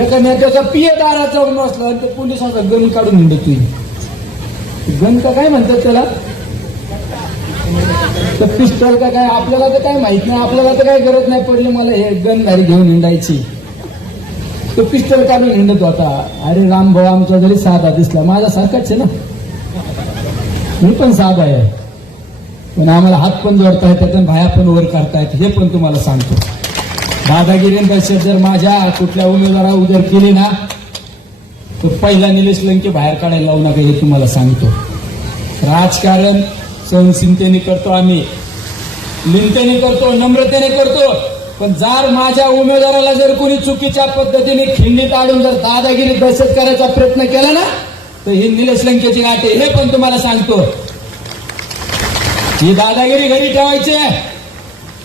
एका नेत्याचा पिये दारात जाऊन बसला आणि ते पोलिसांचा गण काढून हिंडतोय. गण का काय म्हणतात त्याला? तर पिस्टल का काय? आपल्याला तर काय माहीत नाही. आपल्याला तर काय गरज नाही पडली मला हे गन घरी घेऊन हिंडायची. तो पिस्टल काढून हिंडत होता अरे राम भाऊ आमचा जरी साधा दिसला. माझा सारखाच आहे ना. मी पण साधा आहे. पण आम्हाला हात पण जोडता येतात आणि भाया पण वर करतायत हे पण तुम्हाला सांगतो. दादागिरी दहशत जर माझ्या कुठल्या उमेदवारा उदर केली ना तर पहिला निलेश लंके बाहेर काढायला लावू नका हे तुम्हाला सांगतो. राजकारण सहनशीलतेने करतो आम्ही. लिंतेने करतो नम्रतेने करतो पण जर माझ्या उमेदवाराला जर कोणी चुकीच्या पद्धतीने खिंडीत आणून जर दादागिरी दहशत करायचा प्रयत्न केला ना तर ही निलेश लंकेची गाठ आहे हे पण तुम्हाला सांगतो. ही दादागिरी घरी ठेवायची आहे.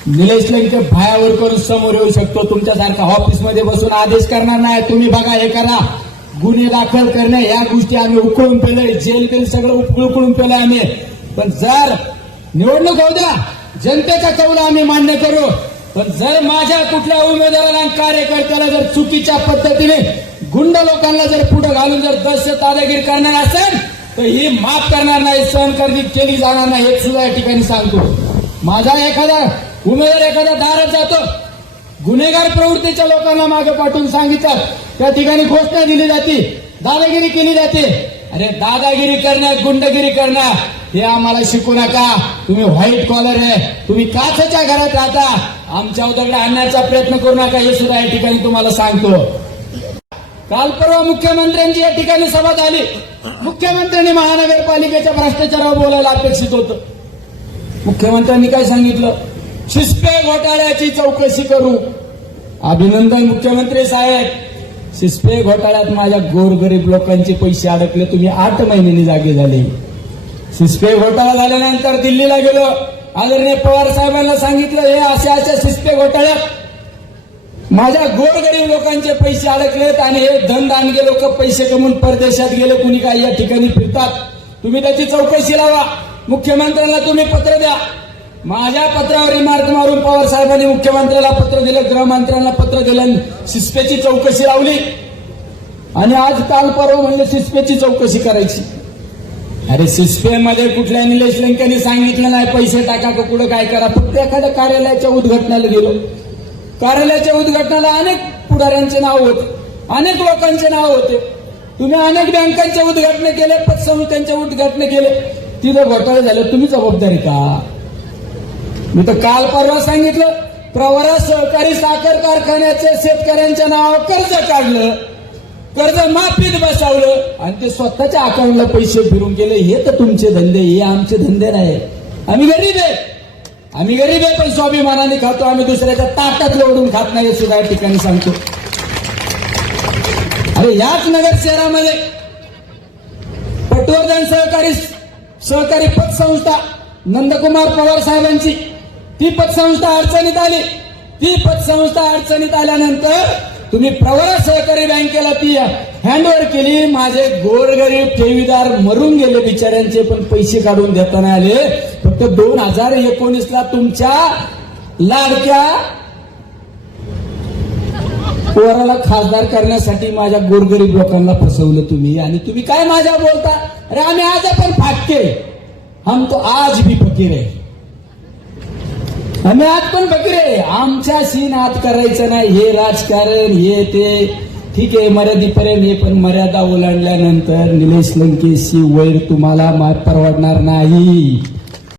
निलेश लंके भायावर करून समोर येऊ शकतो. तुमच्यासारखा ऑफिसमध्ये बसून आदेश करणार नाही. तुम्ही बघा हे करा. गुन्हे दाखल करणे या गोष्टी आम्ही उकळून पेले जेल बिल सगळं उकळून उकळून पेलं आम्ही. पण जर निवडणूक होऊ द्या जनतेचा कौल आम्ही मान्य करू. पण जर माझ्या कुठल्या उमेदवाराला आणि कार्यकर्त्याला जर चुकीच्या पद्धतीने गुंड लोकांना जर पुढे घालून जर दस्य दादागिरी करणार असेल तर ही माफ करणार नाही. सहन करणी केली जाणार नाही. हे सुद्धा या ठिकाणी सांगतो. माझा एखादा उमेदवार एखादा दारात जातो गुन्हेगार प्रवृत्तीच्या लोकांना मागे पाठवून सांगितलं त्या ठिकाणी घोषणा दिली जाते दादागिरी केली जाते. अरे दादागिरी करण्यात गुंडगिरी करणार हे आम्हाला शिकू नका. तुम्ही व्हाईट कॉलर आहे तुम्ही काचच्या घरात राहता. आमच्या उदगडे आणण्याचा प्रयत्न करू नका हे सुद्धा या ठिकाणी तुम्हाला सांगतो. काल परवा मुख्यमंत्र्यांची या ठिकाणी सभा झाली. मुख्यमंत्र्यांनी महानगरपालिकेच्या भ्रष्टाचारावर बोलायला अपेक्षित होतं. मुख्यमंत्र्यांनी काय सांगितलं? शिस्पे घोटाळ्याची चौकशी करू. अभिनंदन मुख्यमंत्री साहेब. शिस्पे घोटाळ्यात माझ्या गोरगरीब लोकांचे पैसे अडकले तुम्ही आठ महिन्यांनी जागे झाले. शिस्पे घोटाळा झाल्यानंतर दिल्लीला गेलो. आदरणीय पवार साहेबांना सांगितलं हे अशा अशा शिस्पे घोटाळ्यात माझ्या गोरगरीब लोकांचे पैसे अडकलेत आणि हे धनदानगे लोक पैसे कमवून परदेशात गेले कुणी काही या ठिकाणी फिरतात. तुम्ही त्याची चौकशी लावा. मुख्यमंत्र्यांना तुम्ही पत्र द्या. माझ्या पत्रावर इमारत मारून पवार साहेबांनी मुख्यमंत्र्याला पत्र दिलं गृहमंत्र्यांना पत्र दिलं शिस्पेची चौकशी लावली. आणि आज काल परवा म्हणजे शिस्पेची चौकशी करायची. अरे सिस्पेमध्ये कुठल्या निलेश लंकेने सांगितलं नाही पैसे टाका का कुठं काय करा. फक्त एखाद्या कार्यालयाच्या उद्घाटनाला गेलो. कार्यालयाच्या उद्घाटनाला अनेक पुढाऱ्यांचे नाव होते अनेक लोकांचे नाव होते. तुम्ही अनेक बँकांचे उद्घाटन केले पतसंस्थांचे उद्घाटन केले. तिथं घोटाळे झाले. तुम्ही जबाबदारी का? मी तर काल परवा सांगितलं प्रवरा सहकारी साखर कारखान्याचे शेतकऱ्यांच्या नावावर कर्ज काढलं. कर्ज माफीत बसवलं. आणि ते स्वतःच्या अकाउंटला पैसे फिरून गेले. हे तर तुमचे धंदे हे आमचे धंदे नाही. आम्ही गरीब आहे. आम्ही गरीब आहे पण स्वाभिमानाने खातो. आम्ही दुसऱ्याच्या ताटात लोडून खात नाही सुद्धा या ठिकाणी सांगतो. अरे याच नगर शहरामध्ये पटवर्धन सहकारी सहकारी पतसंस्था नंदकुमार पवार साहेबांची ती पतसंस्था अडचणीत आली. ती पतसंस्था अडचणीत आल्यानंतर तुम्ही प्रवरा सहकारी बँकेला ती हँडओव्हर केली. माझे गोरगरीब ठेवीदार मरून गेले बिचाऱ्यांचे पण पैसे काढून देताना आले. फक्त दोन हजार एकोणीस ला तुमच्या लाडक्या पोराला खासदार करण्यासाठी माझ्या गोरगरीब लोकांना फसवलं तुम्ही. आणि तुम्ही काय माझ्या बोलता? अरे आम्ही आज आपण फाटके. हम तो आज भी फकीर आहे आम्ही आज पण फकीर आमच्या सीन आत करायचं नाही. हे राजकारण हे ते. ठीक आहे मर्यादेपर्यंत हे पण मर्यादा ओलांडल्यानंतर निलेश लंकेशी वैर तुम्हाला मा- परवडणार नाही.